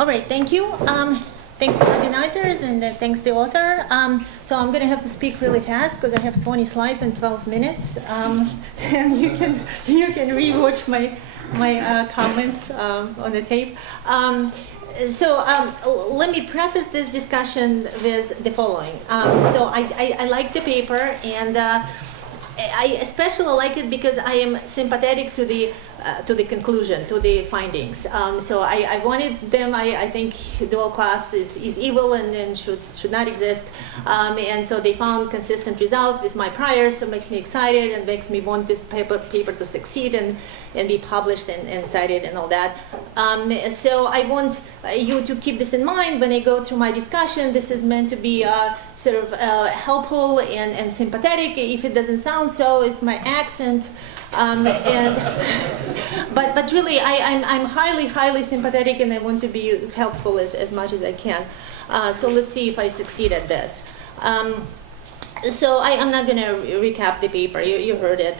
All right, thank you. Thanks to the organizers and thanks to the author. So I'm going to have to speak really fast because I have 20 slides in 12 minutes. And you can rewatch my comments on the tape. So let me preface this discussion with the following. So I like the paper, and I especially like it because I am sympathetic to the conclusion, to the findings. So I wanted them. I think dual class is evil and should not exist. And so they found consistent results with my priors, so it makes me excited and makes me want this paper to succeed and be published and cited and all that. So I want you to keep this in mind when I go through my discussion. This is meant to be sort of helpful and sympathetic. If it doesn't sound so, it's my accent. But really, I'm highly sympathetic, and I want to be helpful as much as I can. So let's see if I succeed at this. So I'm not going to recap the paper. You heard it.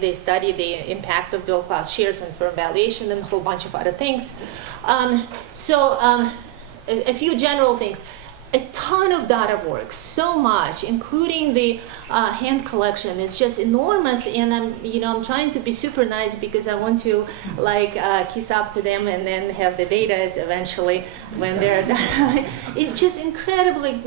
They studied the impact of dual class shares on firm valuation and a whole bunch of other things. A few general things. A ton of data work, so much, including the hand collection. It's just enormous, and I'm trying to be super nice because I want to kiss up to them and then have the data eventually when they're done. It's just incredibly,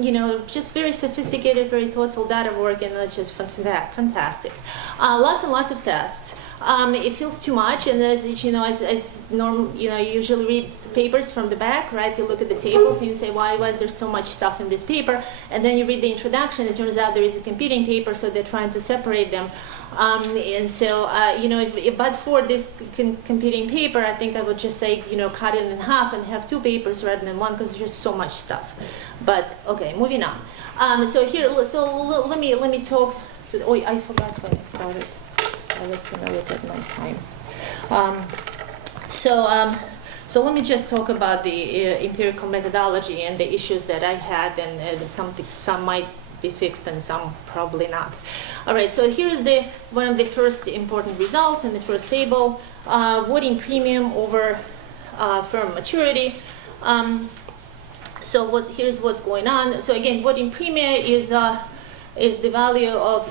just very sophisticated, very thoughtful data work, and it's just fantastic. Lots and lots of tests. It feels too much, and as normal, you usually read papers from the back, right? You look at the tables and you say, why is there so much stuff in this paper? And then you read the introduction. It turns out there is a competing paper, so they're trying to separate them. And so, but for this competing paper, I think I would just say, cut it in half and have two papers rather than one, because there's just so much stuff. But okay, moving on. So let me talk. I forgot when I started. I was going to look at my time. So let me just talk about the empirical methodology and the issues that I had, and some might be fixed and some probably not. All right, so here is one of the first important results in the first table, voting premium over firm maturity. Here's what's going on. So again, voting premium is the value of,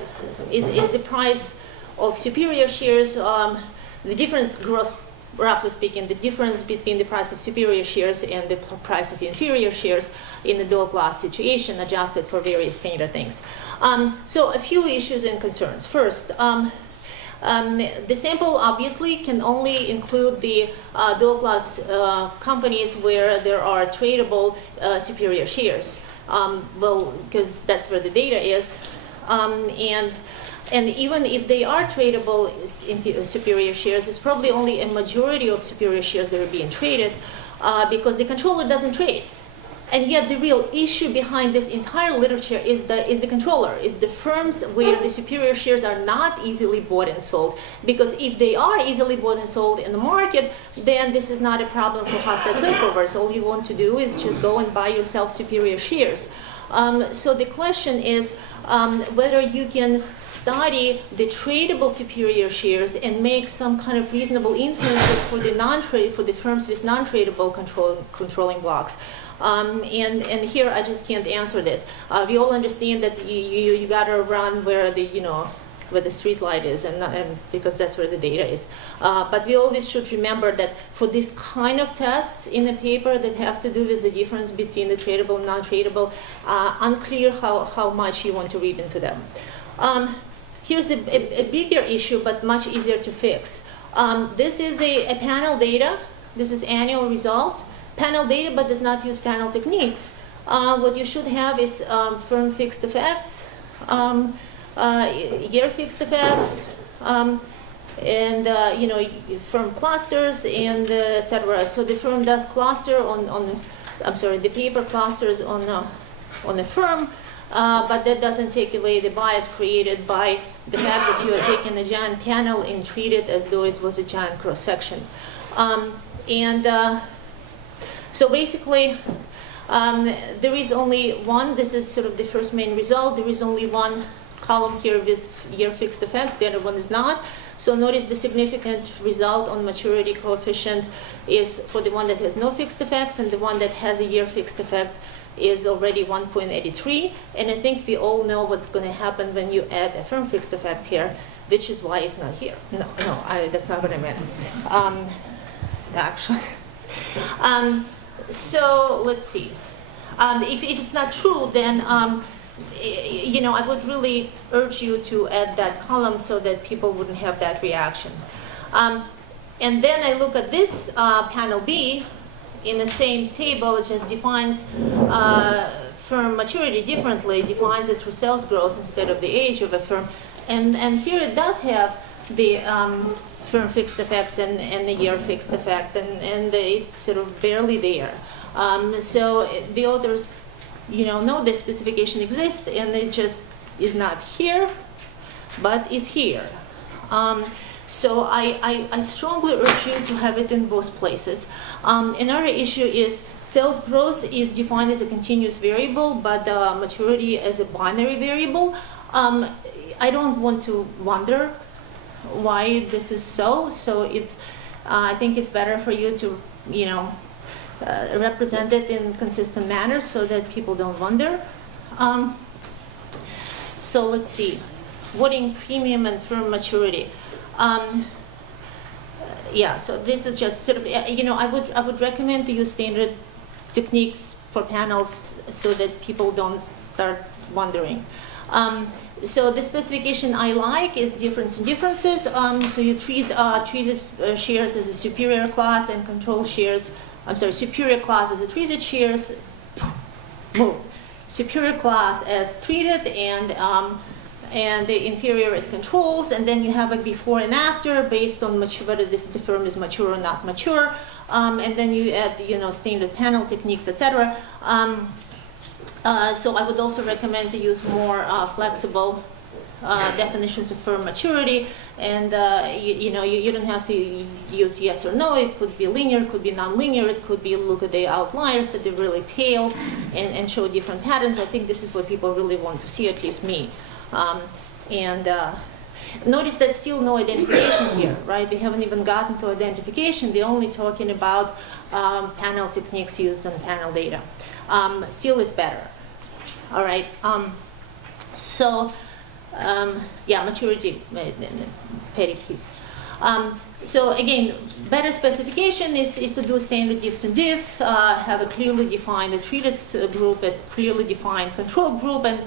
is the price of superior shares, the difference, roughly speaking, the difference between the price of superior shares and the price of inferior shares in the dual class situation, adjusted for various standard things. So a few issues and concerns. First, the sample obviously can only include the dual class companies where there are tradable superior shares. Well, because that's where the data is. And even if they are tradable superior shares, it's probably only a majority of superior shares that are being traded because the controller doesn't trade. And yet the real issue behind this entire literature is the controller, is the firms where the superior shares are not easily bought and sold. Because if they are easily bought and sold in the market, then this is not a problem for hostile takeovers. All you want to do is just go and buy yourself superior shares. So the question is whether you can study the tradable superior shares and make some kind of reasonable inferences for the firms with non-tradable controlling blocks. And here I just can't answer this. We all understand that you gotta run where the street light is, and because that's where the data is. But we always should remember that for this kind of tests in a paper that have to do with the difference between the tradable and non-tradable, unclear how much you want to read into them. Here's a bigger issue, but much easier to fix. This is a panel data. This is annual results. Panel data, but does not use panel techniques. What you should have is firm fixed effects, year fixed effects, and firm clusters, and etc. So the firm does cluster the paper clusters on a firm, but that doesn't take away the bias created by the fact that you are taking a giant panel and treat it as though it was a giant cross section. So basically, there is only one. This is sort of the first main result. There is only one column here with year fixed effects. The other one is not. So notice the significant result on maturity coefficient is for the one that has no fixed effects, and the one that has a year fixed effect is already 1.83. And I think we all know what's going to happen when you add a firm fixed effect here, which is why it's not here. No, that's not what I meant. Actually. So let's see. If it's not true, then I would really urge you to add that column so that people wouldn't have that reaction. And then I look at this panel B in the same table. It just defines firm maturity differently, defines it through sales growth instead of the age of a firm. And here it does have the firm fixed effects and the year fixed effect, and it's sort of barely there. So the authors, know this specification exists, and it just is not here, but is here. So I strongly urge you to have it in both places. Another issue is sales growth is defined as a continuous variable, but maturity as a binary variable. I don't want to wonder why this is so. So it's, I think it's better for you to, represent it in consistent manner so that people don't wonder. So let's see, voting premium and firm maturity. Yeah, so this is just sort of, I would recommend to use standard techniques for panels so that people don't start wondering. So the specification I like is difference in differences. So you treat treated shares as a superior class and control shares, superior class as a treated shares, superior class as treated, and the inferior as controls, and then you have a before and after based on whether the firm is mature or not mature, and then you add, standard panel techniques, etc. So I would also recommend to use more flexible definitions of firm maturity, and you don't have to use yes or no. It could be linear, it could be nonlinear, it could be look at the outliers, at the really tails, and show different patterns. I think this is what people really want to see, at least me. Notice that still no identification here, right? We haven't even gotten to identification. We're only talking about panel techniques used on panel data. Still, it's better. All right. Yeah, maturity, petty piece. So again, better specification is to do standard ifs and diffs, have a clearly defined treated group, a clearly defined control group, and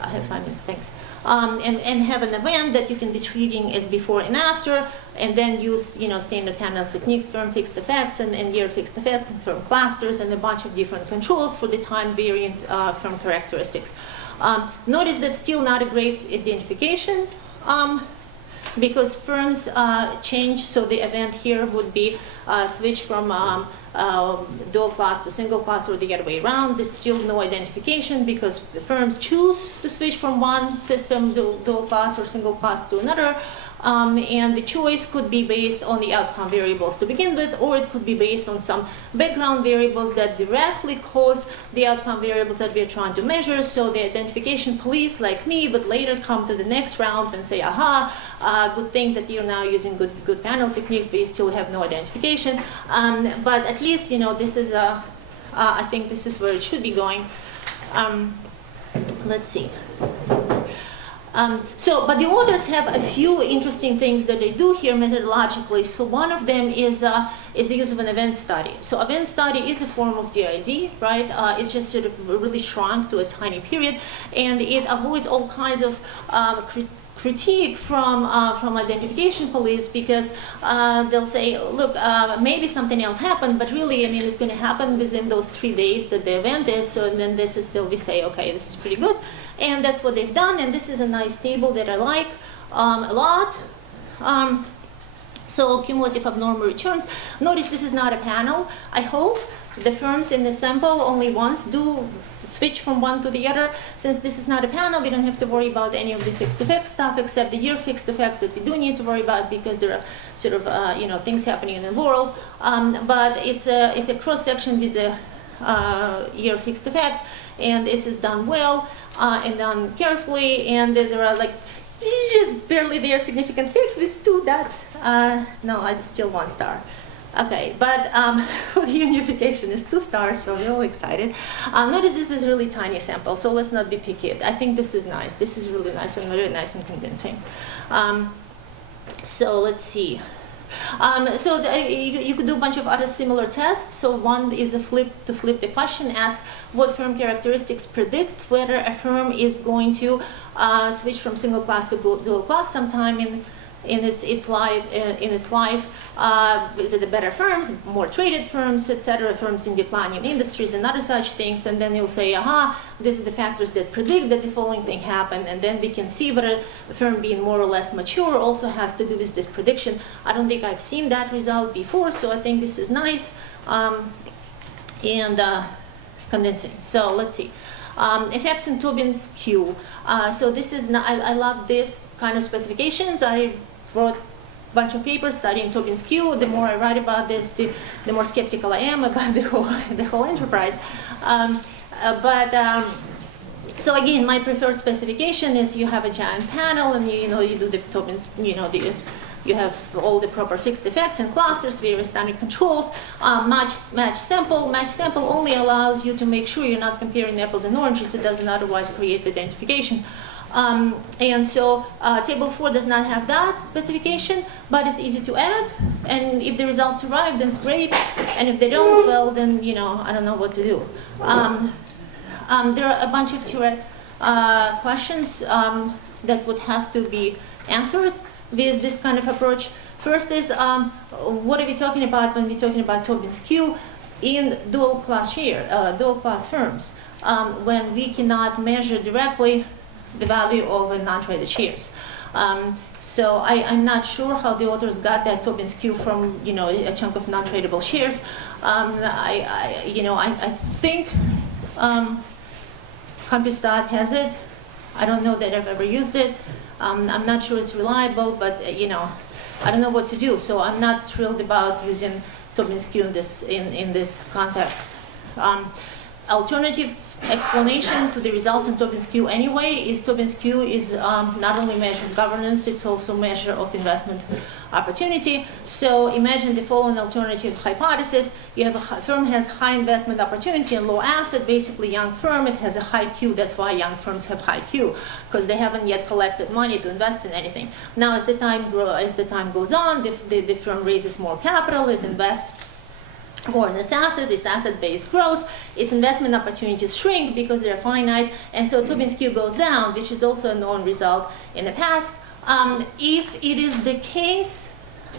I have 5 minutes, thanks. And have an event that you can be treating as before and after, and then use standard panel techniques, firm fixed effects, and year fixed effects, and firm clusters, and a bunch of different controls for the time variant firm characteristics. Notice that's still not a great identification because firms change, so the event here would be switch from dual class to single class or the other way around. There's still no identification because the firms choose to switch from one system, dual class or single class, to another. And the choice could be based on the outcome variables to begin with, or it could be based on some background variables that directly cause the outcome variables that we're trying to measure. So the identification police, like me, would later come to the next round and say, aha, good thing that you're now using good panel techniques, but you still have no identification. But at least, this is, I think this is where it should be going. Let's see. But the authors have a few interesting things that they do here methodologically. So one of them is the use of an event study. So event study is a form of DID, right? It's just sort of really shrunk to a tiny period, and it avoids all kinds of critique from identification police, because they'll say, look, maybe something else happened, but really, it's going to happen within those 3 days that the event is. So then this is where we say, okay, this is pretty good. And that's what they've done, and this is a nice table that I like a lot. So cumulative abnormal returns. Notice this is not a panel. I hope the firms in the sample only once do switch from one to the other. Since this is not a panel, we don't have to worry about any of the fixed effects stuff, except the year fixed effects that we do need to worry about, because there are sort of things happening in the world. But it's a cross section with a year fixed effects, and this is done well. And done carefully, and there are like just barely there, significant fix with 2 dots. No, I still 1 star. Okay, but for the unification is 2 stars, so we're all excited. Notice this is really tiny sample, so let's not be picky. I think this is nice. This is really nice and very nice and convincing. So let's see. You could do a bunch of other similar tests. So one is to flip the question, ask what firm characteristics predict whether a firm is going to switch from single class to dual class sometime in its life. Is it the better firms, more traded firms, etc., firms in declining industries and other such things? And then you'll say, aha, these are the factors that predict that the following thing happened, and then we can see whether the firm being more or less mature also has to do with this prediction. I don't think I've seen that result before, so I think this is nice and convincing. So let's see. Effects in Tobin's Q. So this is, I love this kind of specifications. I wrote a bunch of papers studying Tobin's Q. The more I write about this, the more skeptical I am about the whole enterprise. So again, my preferred specification is you have a giant panel, and you do the Tobin's, you have all the proper fixed effects and clusters, various standard controls. Match sample only allows you to make sure you're not comparing apples and oranges. It doesn't otherwise create identification. And so table 4 does not have that specification, but it's easy to add. And if the results arrive, then it's great. And if they don't, well, then I don't know what to do. There are a bunch of questions that would have to be answered with this kind of approach. First is, what are we talking about when we're talking about Tobin's Q in dual class firms, when we cannot measure directly the value of non-traded shares. So I'm not sure how the authors got that Tobin's Q from a chunk of non-tradable shares. I think Compustat has it. I don't know that I've ever used it. I'm not sure it's reliable, but I don't know what to do. So I'm not thrilled about using Tobin's Q in this context. Alternative explanation to the results in Tobin's Q anyway is Tobin's Q is not only measure of governance, it's also a measure of investment opportunity. So imagine the following alternative hypothesis. You have a firm has high investment opportunity and low asset, basically young firm. It has a high Q. That's why young firms have high Q, because they haven't yet collected money to invest in anything. Now, as the time goes on, the firm raises more capital. It invests more in its asset base grows, its investment opportunities shrink because they're finite, and so Tobin's Q goes down, which is also a known result in the past. If it is the case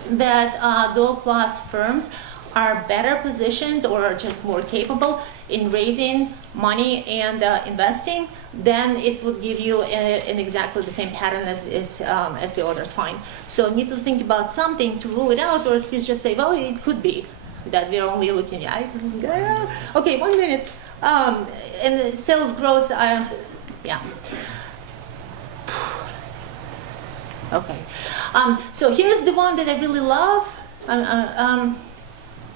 that dual class firms are better positioned or just more capable in raising money and investing, then it would give you in exactly the same pattern as the others find. So need to think about something to rule it out, or please just say, well, it could be that we're only looking at. Okay, 1 minute. And sales growth, yeah. Okay. So here's the one that I really love.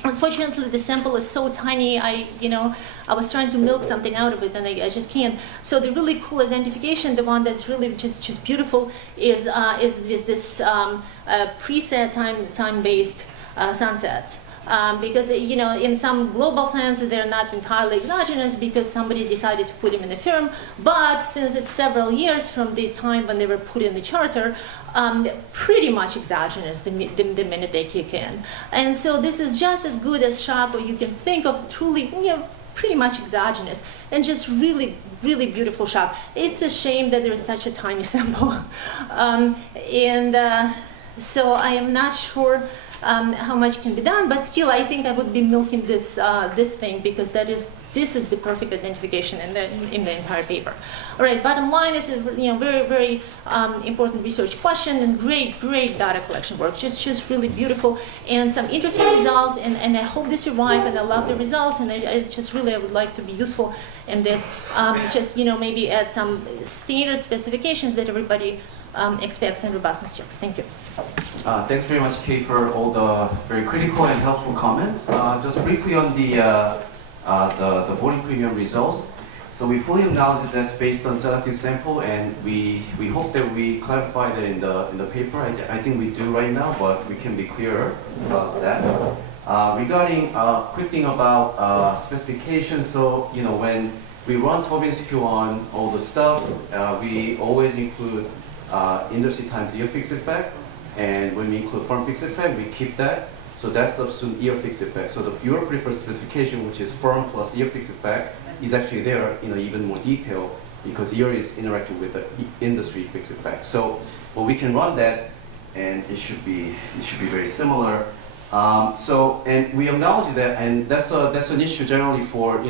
Unfortunately, the sample is so tiny. I was trying to milk something out of it, and I just can't. So the really cool identification, the one that's really just beautiful, is this preset time-based sunsets. Because in some global sense they're not entirely exogenous because somebody decided to put them in the firm, but since it's several years from the time when they were put in the charter, pretty much exogenous the minute they kick in. And so this is just as good as shock, or you can think of truly pretty much exogenous, and just really, really beautiful shock. It's a shame that there is such a tiny sample. So I am not sure how much can be done, but still I think I would be milking this thing, because this is the perfect identification in the entire paper. All right, bottom line is very, very important research question, and great data collection work, just really beautiful, and some interesting results, and I hope they survive, and I love the results, and I would like to be useful in this, maybe add some standard specifications that everybody expects and robustness checks. Thank you. Thanks very much, Kate, for all the very critical and helpful comments. Just briefly on the voting premium results. So we fully acknowledge that that's based on selective sample, and we hope that we clarify that in the paper. I think we do right now, but we can be clearer about that. Regarding quick thing about specifications, so when we run Tobin's Q on all the stuff, we always include industry times year fixed effect, and when we include firm fixed effect, we keep that. So that's subsumed year fixed effect. So your preferred specification, which is firm plus year fixed effect, is actually there in even more detail because year is interacting with the industry fixed effect. So we can run that, and it should be very similar. And we acknowledge that, and that's an issue generally for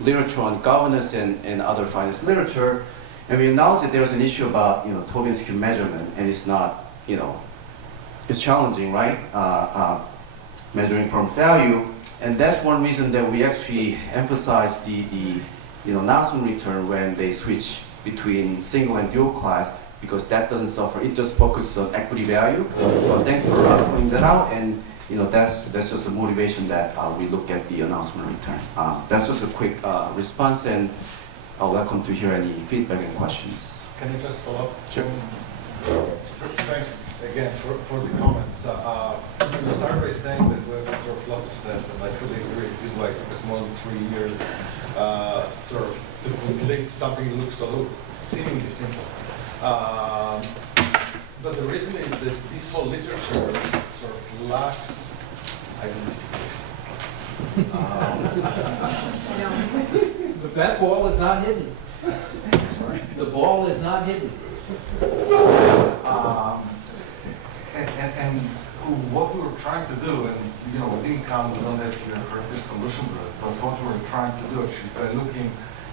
literature on governance and other finance literature. And we acknowledge that there's an issue about Tobin's Q measurement, and it's not it's challenging, right? Measuring firm value, and that's one reason that we actually emphasize the announcement return when they switch between single and dual class, because that doesn't suffer. It just focuses on equity value. But thanks for pointing that out, and that's just a motivation that we look at the announcement return. That's just a quick response, and welcome to hear any feedback and questions. Can you just follow up? Sure. Thanks again for the comments. You started by saying that we have sort of lots of tests, and I fully agree. This is why it took us more than 3 years sort of to complete something that looks so seemingly simple. But the reason is that this whole literature sort of lacks identification. But that ball is not hidden. Sorry? The ball is not hidden. And what we were trying to do, and we didn't come, we don't have the correct solution to it, but what we were trying to do actually by looking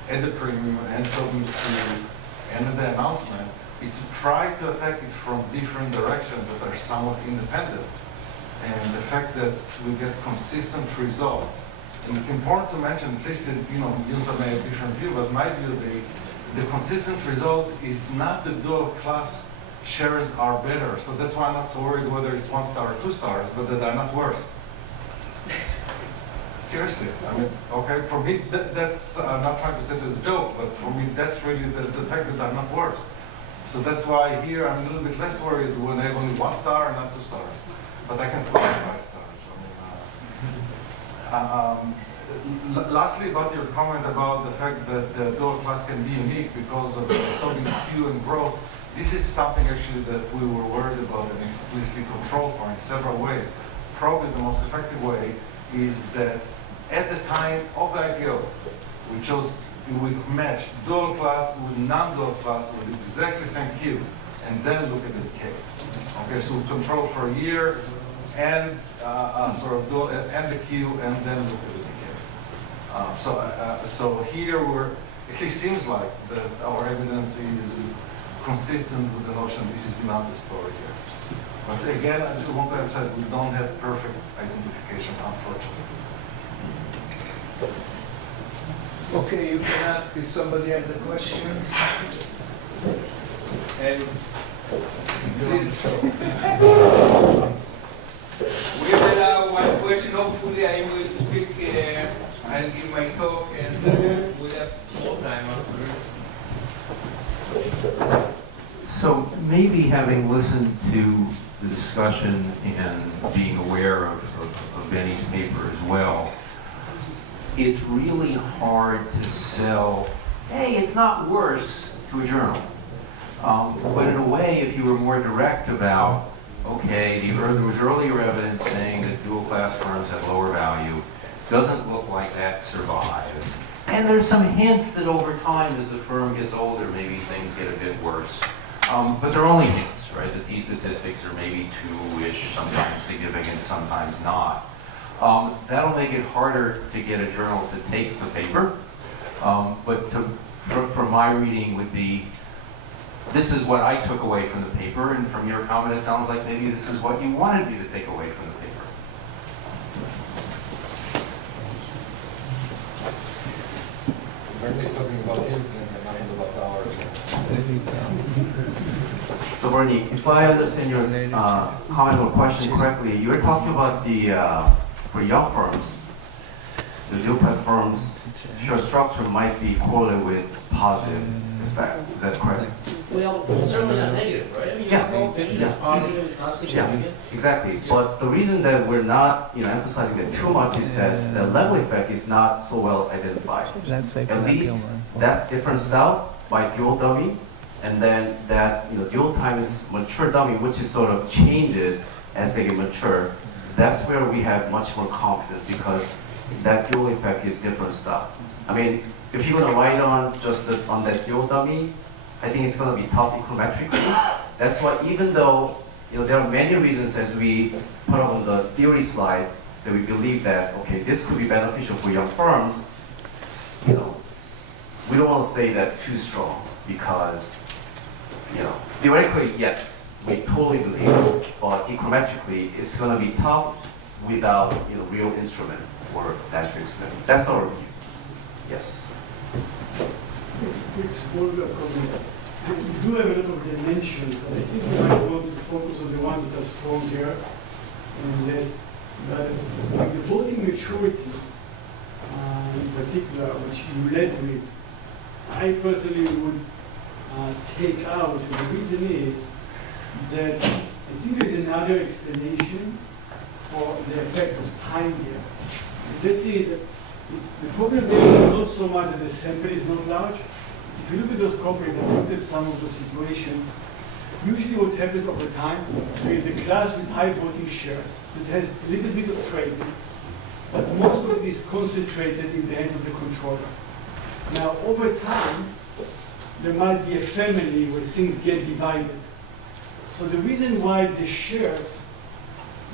at the premium and talking to and at the announcement is to try to attack it from different directions that are somewhat independent. And the fact that we get consistent result, and it's important to mention, at least user may have different view, but my view, the consistent result is not the dual class shares are better. So that's why I'm not so worried whether it's 1 star or 2 stars, but that they're not worse. Seriously, I mean, okay, for me, that's, I'm not trying to say it as a joke, but for me, that's really the fact that they're not worse. So that's why here I'm a little bit less worried when they have only 1 star and not 2 stars. But I can put 5 stars. Lastly, about your comment about the fact that the dual class can be unique because of the Tobin Q and growth, this is something actually that we were worried about and explicitly controlled for in several ways. Probably the most effective way is that at the time of the IPO, we matched dual class with non-dual class with exactly the same Q, and then look at the decay. Okay, so we control for a year and sort of dual and the Q, and then look at the decay. So here it seems like that our evidence is consistent with the notion this is not the story here. But again, I do want to emphasize we don't have perfect identification, unfortunately. Okay, you can ask if somebody has a question. And please. We have one question. Hopefully, I will speak. I'll give my talk, and we'll have more time afterwards. So maybe having listened to the discussion and being aware of Benny's paper as well, it's really hard to sell, hey, it's not worse to a journal. But in a way, if you were more direct about, okay, there was earlier evidence saying that dual class firms have lower value, doesn't look like that survives. And there's some hints that over time, as the firm gets older, maybe things get a bit worse. But they're only hints, right? That these statistics are maybe 2-ish, sometimes significant, sometimes not. That'll make it harder to get a journal to take the paper. But from my reading would be, this is what I took away from the paper, and from your comment, it sounds like maybe this is what you wanted me to take away from the paper. Bernie's talking about his and not about ours. So Bernie, if I understand your comment or question correctly, you're talking about the for young firms, the dual platform's share structure might be correlated with positive effect. Is that correct? Well, it's certainly not negative, right? I mean, Yeah. your coefficient is positive, it's not significant. Exactly. But the reason that we're not, emphasizing it too much is that the level effect is not so well identified. At least that's different style by dual dummy, and then that dual times mature dummy, which is sort of changes as they get mature. That's where we have much more confidence because that dual effect is different style. I mean, if you're gonna write on just on that dual dummy, I think it's gonna be tough econometrically. That's why even though there are many reasons as we put up on the theory slide that we believe that okay, this could be beneficial for young firms. We don't want to say that too strong because theoretically yes, we totally believe, but econometrically it's gonna be tough without real instrument or natural experiment. That's our view. Yes. Quick small comment. We do have a lot of dimensions, but I think we might want to focus on the ones that are stronger and less. But like the voting maturity, in particular, which you led with, I personally would take out. And the reason is that I think there is another explanation for the effect of time here. And that is, the problem there is not so much that the sample is not large. If you look at those companies, I looked at some of those situations, usually what happens over time, there is a class with high voting shares that has a little bit of trading, but most of it is concentrated in the hands of the controller. Now, over time, there might be a family where things get divided. So the reason why the shares,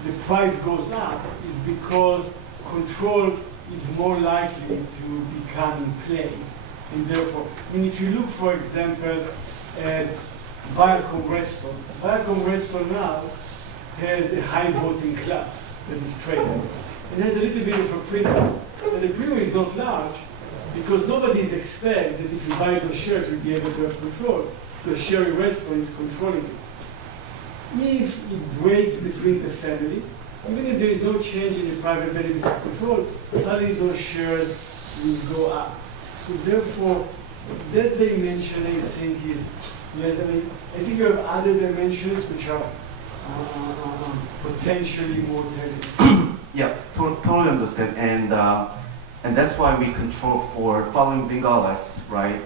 the price goes up is because control is more likely to become in play. And therefore, if you look, for example, at Viacom Redstone now has a high voting class that is traded. It has a little bit of a premium. But the premium is not large because nobody expects that if you buy those shares, you'll be able to have control because Sherry Redstone is controlling it. If it breaks between the family, even if there is no change in the private benefits of control, suddenly those shares will go up. So therefore, that dimension I think is less. I think you have other dimensions which are potentially more telling. Yeah, totally understand, and that's why we control for following Zingales, right?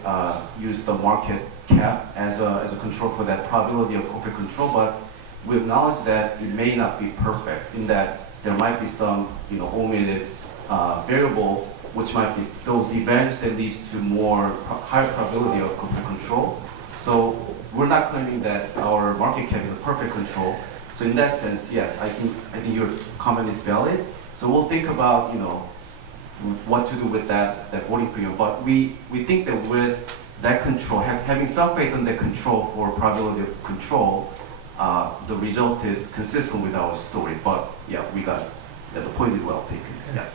Use the market cap as a control for that probability of corporate control, but we acknowledge that it may not be perfect in that there might be some omitted variable, which might be those events that leads to higher probability of corporate control. So we're not claiming that our market cap is a perfect control. So in that sense, yes, I think your comment is valid. So we'll think about what to do with that voting premium. But we think that with that control, having some faith in the control for probability of control, the result is consistent with our story. But yeah, we got the point is well taken. Yeah.